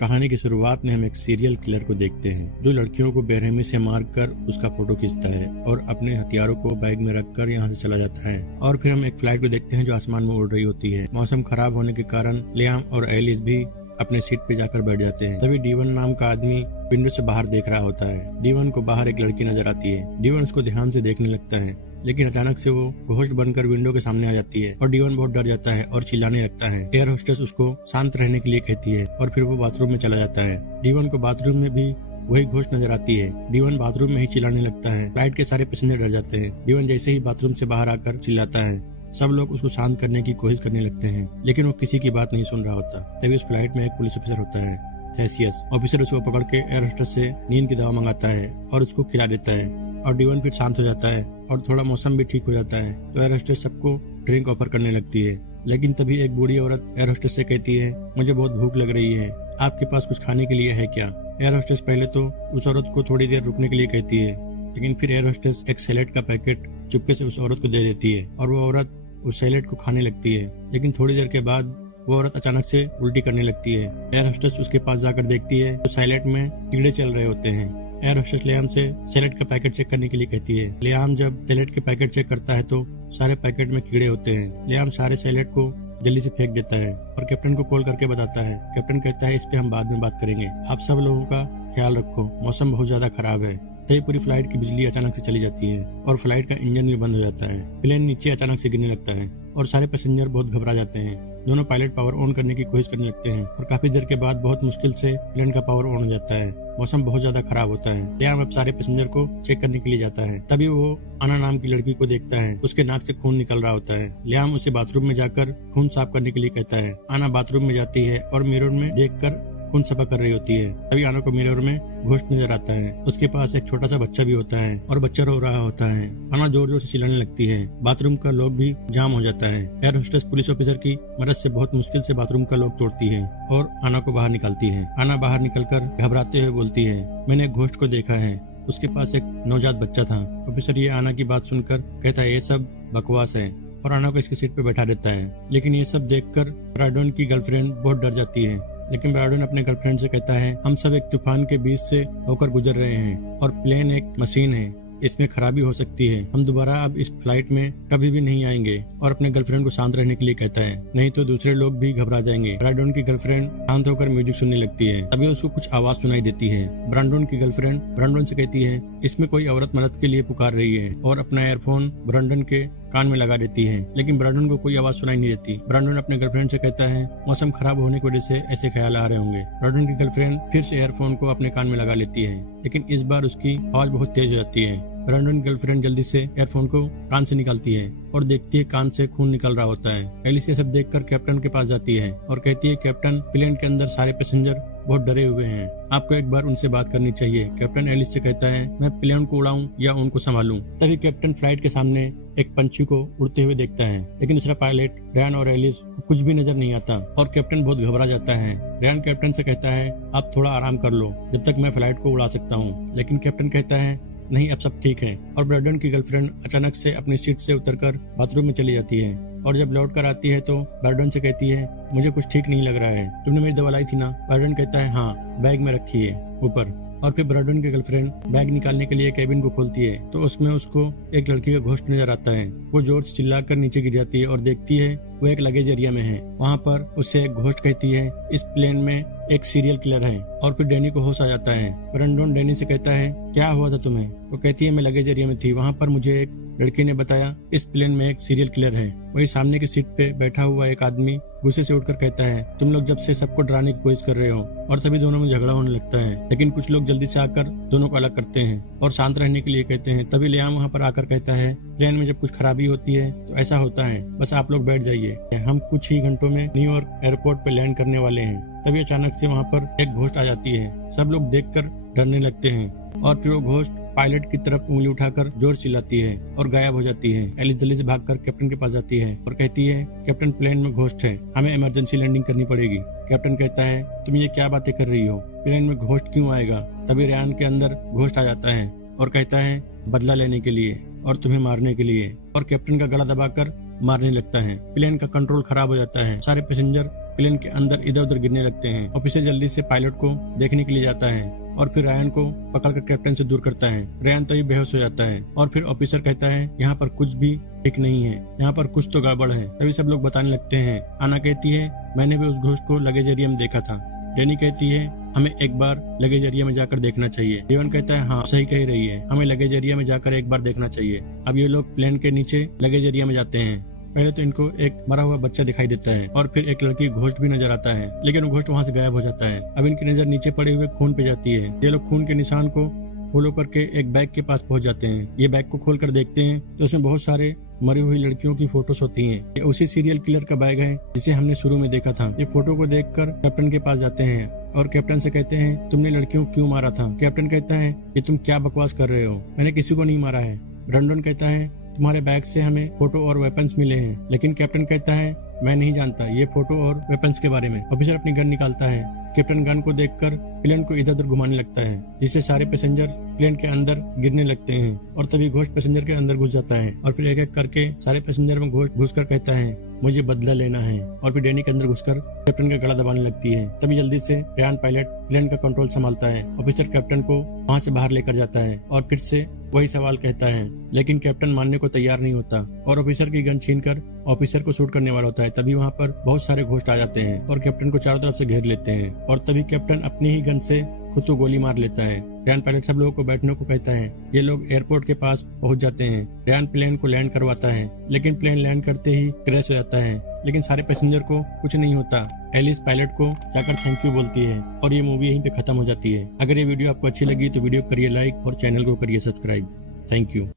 कहानी की शुरुआत में हम एक सीरियल किलर को देखते हैं जो लड़कियों को बेरहमी से मारकर उसका फोटो खींचता है और अपने हथियारों को बैग में रखकर यहाँ से चला जाता है। और फिर हम एक फ्लाइट को देखते हैं जो आसमान में उड़ रही होती है। मौसम खराब होने के कारण लियाम और एलिस भी अपने सीट पे जाकर बैठ जाते हैं। तभी डीवन नाम का आदमी विंडो से बाहर देख रहा होता है। डीवन को बाहर एक लड़की नजर आती है। डीवन उसको ध्यान से देखने लगता है, लेकिन अचानक से वो घोस्ट बनकर विंडो के सामने आ जाती है और डीवन बहुत डर जाता है और चिल्लाने लगता है। एयर होस्टेस उसको शांत रहने के लिए कहती है और फिर वो बाथरूम में चला जाता है। डीवन को बाथरूम में भी वही घोस्ट नजर आती है। डीवन बाथरूम में ही चिल्लाने लगता है। फ्लाइट के सारे पैसेंजर डर जाते हैं। डीवन जैसे ही बाथरूम से बाहर आकर चिल्लाता है, सब लोग उसको शांत करने की कोशिश करने लगते हैं, लेकिन वो किसी की बात नहीं सुन रहा होता। तभी उस फ्लाइट में एक पुलिस ऑफिसर होता है, थेसियस। ऑफिसर उसको पकड़ के एयर होस्टेस से नींद की दवा मंगाता है और उसको खिला देता है और डीवन फिर शांत हो जाता है और थोड़ा मौसम भी ठीक हो जाता है। तो एयर होस्टेस सबको ड्रिंक ऑफर करने लगती है, लेकिन तभी एक बूढ़ी औरत एयर होस्टेस से कहती है, मुझे बहुत भूख लग रही है, आपके पास कुछ खाने के लिए है क्या? एयर होस्टेस पहले तो उस औरत को थोड़ी देर रुकने के लिए कहती है, लेकिन फिर एयर होस्टेस एक सैलेड का पैकेट चुपके से उस औरत को दे देती है और वो औरत उस सैलेड को खाने लगती है। लेकिन थोड़ी देर के बाद वो औरत अचानक से उल्टी करने लगती है। एयर होस्टेस उसके पास जाकर देखती है तो सैलेड में कीड़े चल रहे होते हैं। एयर होस्टेस लियाम से सैलेड का पैकेट चेक करने के लिए कहती है। लियाम जब सैलेड के पैकेट चेक करता है तो सारे पैकेट में कीड़े होते हैं। लियाम सारे सैलेड को जल्दी से फेंक देता है और कैप्टन को कॉल करके बताता है। कैप्टन कहता है, इस पे हम बाद में बात करेंगे, आप सब लोगों का ख्याल रखो, मौसम बहुत ज्यादा खराब है। तभी पूरी फ्लाइट की बिजली अचानक से चली जाती है और फ्लाइट का इंजन भी बंद हो जाता है। प्लेन नीचे अचानक से गिरने लगता है और सारे पैसेंजर बहुत घबरा जाते हैं। दोनों पायलट पावर ऑन करने की कोशिश करने लगते हैं और काफी देर के बाद बहुत मुश्किल से प्लेन का पावर ऑन हो जाता है। मौसम बहुत ज्यादा खराब होता है। लियाम अब सारे पैसेंजर को चेक करने के लिए जाता है। तभी वो आना नाम की लड़की को देखता है, उसके नाक से खून निकल रहा होता है। लियाम उसे बाथरूम में जाकर खून साफ करने के लिए कहता है। आना बाथरूम में जाती है और मिरर में देखकर खून सफा कर रही होती है। तभी आना को मिरर में घोस्ट नजर आता है। उसके पास एक छोटा सा बच्चा भी होता है और बच्चा रो रहा होता है। आना जोर जोर से चिल्लाने लगती है। बाथरूम का लॉक भी जाम हो जाता है। एयर होस्टेस पुलिस ऑफिसर की मदद से बहुत मुश्किल से बाथरूम का लॉक तोड़ती है और आना को बाहर निकालती है। आना बाहर निकलकर घबराते हुए बोलती है, मैंने एक घोस्ट को देखा है, उसके पास एक नवजात बच्चा था। ऑफिसर ये आना की बात सुनकर कहता है, ये सब बकवास है, और आना को इसकी सीट पे बैठा देता है। लेकिन ये सब देखकर ब्राडन की गर्लफ्रेंड बहुत डर जाती है। लेकिन ब्राडन अपने गर्लफ्रेंड से कहता है, हम सब एक तूफान के बीच से होकर गुजर रहे हैं और प्लेन एक मशीन है, इसमें खराबी हो सकती है, हम दोबारा अब इस फ्लाइट में कभी भी नहीं आएंगे। और अपने गर्लफ्रेंड को शांत रहने के लिए कहता है, नहीं तो दूसरे लोग भी घबरा जाएंगे। ब्रांडन की गर्लफ्रेंड शांत होकर म्यूजिक सुनने लगती है। तभी उसको कुछ आवाज सुनाई देती है। ब्रांडन की गर्लफ्रेंड ब्रांडन से कहती है, इसमें कोई औरत मदद के लिए पुकार रही है, और अपना एयरफोन ब्रांडन के कान में लगा देती है। लेकिन ब्रांडन को कोई आवाज सुनाई नहीं देती। ब्रांडन अपने गर्लफ्रेंड से कहता है, मौसम खराब होने की वजह से ऐसे ख्याल आ रहे होंगे। ब्रांडन की गर्लफ्रेंड फिर से एयरफोन को अपने कान में लगा लेती है, लेकिन इस बार उसकी आवाज बहुत तेज हो जाती है। ब्रांडन गर्लफ्रेंड जल्दी से एयरफोन को कान से निकालती है और देखती है कान से खून निकल रहा होता है। एलिस ये सब देखकर कैप्टन के पास जाती है और कहती है, कैप्टन, प्लेन के अंदर सारे पैसेंजर बहुत डरे हुए हैं, आपको एक बार उनसे बात करनी चाहिए। कैप्टन एलिस से कहता है, मैं प्लेन को उड़ाऊं या उनको संभालूं? तभी कैप्टन फ्लाइट के सामने एक पंछी को उड़ते हुए देखता है, लेकिन दूसरा पायलट रैन और एलिस को कुछ भी नजर नहीं आता और कैप्टन बहुत घबरा जाता है। रैन कैप्टन से कहता है, आप थोड़ा आराम कर लो, जब तक मैं फ्लाइट को उड़ा सकता हूँ। लेकिन कैप्टन कहता है, नहीं, अब सब ठीक है। और ब्रांडन की गर्लफ्रेंड अचानक से अपनी सीट से उतरकर बाथरूम में चली जाती है और जब लौट कर आती है तो ब्रांडन से कहती है, मुझे कुछ ठीक नहीं लग रहा है, तुमने मेरी दवा लाई थी ना? ब्रांडन कहता है, हाँ, बैग में रखी है ऊपर। और फिर ब्रांडन की गर्लफ्रेंड बैग निकालने के लिए कैबिन को खोलती है तो उसमें उसको एक लड़की का घोस्ट नजर आता है। वो जोर से चिल्लाकर नीचे गिर जाती है और देखती है वो एक लगेज एरिया में है। वहाँ पर उससे एक घोस्ट कहती है, इस प्लेन में एक सीरियल किलर है। और फिर डैनी को होश आ जाता है। ब्रांडन डैनी से कहता है, क्या हुआ था तुम्हें? वो कहती है, मैं लगेज एरिया में थी, वहाँ पर मुझे एक लड़की ने बताया इस प्लेन में एक सीरियल किलर है। वही सामने की सीट पे बैठा हुआ एक आदमी गुस्से से उठकर कहता है, तुम लोग जब से सबको डराने की कोशिश कर रहे हो। और तभी दोनों में झगड़ा होने लगता है, लेकिन कुछ लोग जल्दी से आकर दोनों को अलग करते हैं और शांत रहने के लिए कहते हैं। तभी लियाम वहाँ पर आकर कहता है, प्लेन में जब कुछ खराबी होती है तो ऐसा होता है, बस आप लोग बैठ जाइए, हम कुछ ही घंटों में न्यूयॉर्क एयरपोर्ट पे लैंड करने वाले हैं। तभी अचानक से वहाँ पर एक घोस्ट आ जाती है। सब लोग देखकर डरने लगते हैं और फिर वो घोस्ट पायलट की तरफ उंगली उठाकर जोर चिल्लाती है और गायब हो जाती है। एलिस जल्दी से भागकर कैप्टन के पास जाती है और कहती है, कैप्टन, प्लेन में घोस्ट है, हमें इमरजेंसी लैंडिंग करनी पड़ेगी। कैप्टन कहता है, तुम ये क्या बातें कर रही हो, प्लेन में घोस्ट क्यों आएगा? तभी रैन के अंदर घोस्ट आ जाता है और कहता है, बदला लेने के लिए और तुम्हें मारने के लिए, और कैप्टन का गला दबाकर मारने लगता है। प्लेन का कंट्रोल खराब हो जाता है। सारे पैसेंजर प्लेन के अंदर इधर उधर गिरने लगते हैं। ऑफिसर जल्दी से पायलट को देखने के लिए जाता है और फिर रायन को पकड़कर कैप्टन से दूर करता है। रायन तभी बेहोश हो जाता है और फिर ऑफिसर कहता है यहाँ पर कुछ भी ठीक नहीं है, यहाँ पर कुछ तो गड़बड़ है। तभी सब लोग बताने लगते हैं। आना कहती है मैंने भी उस घोस्ट को लगेज एरिया में देखा था। डैनी कहती है हमें एक बार लगेज एरिया में जाकर देखना चाहिए। डेवन कहता है हाँ सही कह रही है, हमें लगेज एरिया में जाकर एक बार देखना चाहिए। अब ये लोग प्लेन के नीचे लगेज एरिया में जाते हैं। पहले तो इनको एक मरा हुआ बच्चा दिखाई देता है और फिर एक लड़की घोस्ट भी नजर आता है, लेकिन वो घोस्ट वहाँ से गायब हो जाता है। अब इनकी नजर नीचे पड़े हुए खून पे जाती है। ये लोग खून के निशान को फॉलो करके एक बैग के पास पहुंच जाते हैं। ये बैग को खोलकर देखते हैं तो उसमें बहुत सारे मरी हुई लड़कियों की फोटोज होती हैं। ये उसी सीरियल किलर का बैग है जिसे हमने शुरू में देखा था। ये फोटो को देखकर कैप्टन के पास जाते हैं और कैप्टन से कहते हैं तुमने लड़कियों को क्यों मारा था? कैप्टन कहता है ये तुम क्या बकवास कर रहे हो, मैंने किसी को नहीं मारा है। रंडन कहता है तुम्हारे बैग से हमें फोटो और वेपन्स मिले हैं, लेकिन कैप्टन कहता है मैं नहीं जानता ये फोटो और वेपन्स के बारे में। ऑफिसर अपनी गन निकालता है। कैप्टन गन को देखकर प्लेन को इधर उधर घुमाने लगता है, जिससे सारे पैसेंजर प्लेन के अंदर गिरने लगते हैं और तभी घोस्ट पैसेंजर के अंदर घुस जाता है और फिर एक एक करके सारे पैसेंजर में घोस्ट घुसकर कहता है मुझे बदला लेना है और फिर डैनी के अंदर घुसकर कैप्टन का गला दबाने लगती है। तभी जल्दी से रेयान पायलट प्लेन का कंट्रोल संभालता है। ऑफिसर कैप्टन को वहाँ से बाहर लेकर जाता है और फिर से वही सवाल कहता है, लेकिन कैप्टन मानने को तैयार नहीं होता और ऑफिसर की गन छीनकर ऑफिसर को शूट करने वाला होता है। तभी वहाँ पर बहुत सारे घोस्ट आ जाते हैं और कैप्टन को चारों तरफ से घेर लेते हैं और तभी कैप्टन अपनी ही गन से खुद को गोली मार लेता है। रेयान पायलट सब लोगों को बैठने को कहता है। ये लोग एयरपोर्ट के पास पहुंच जाते हैं। रेयान प्लेन को लैंड करवाता है, लेकिन प्लेन लैंड करते ही क्रैश हो जाता है, लेकिन सारे पैसेंजर को कुछ नहीं होता। एलिस पायलट को जाकर थैंक यू बोलती है और ये मूवी यहीं पे खत्म हो जाती है। अगर ये वीडियो आपको अच्छी लगी तो वीडियो करिए लाइक और चैनल को करिए सब्सक्राइब। Thank you.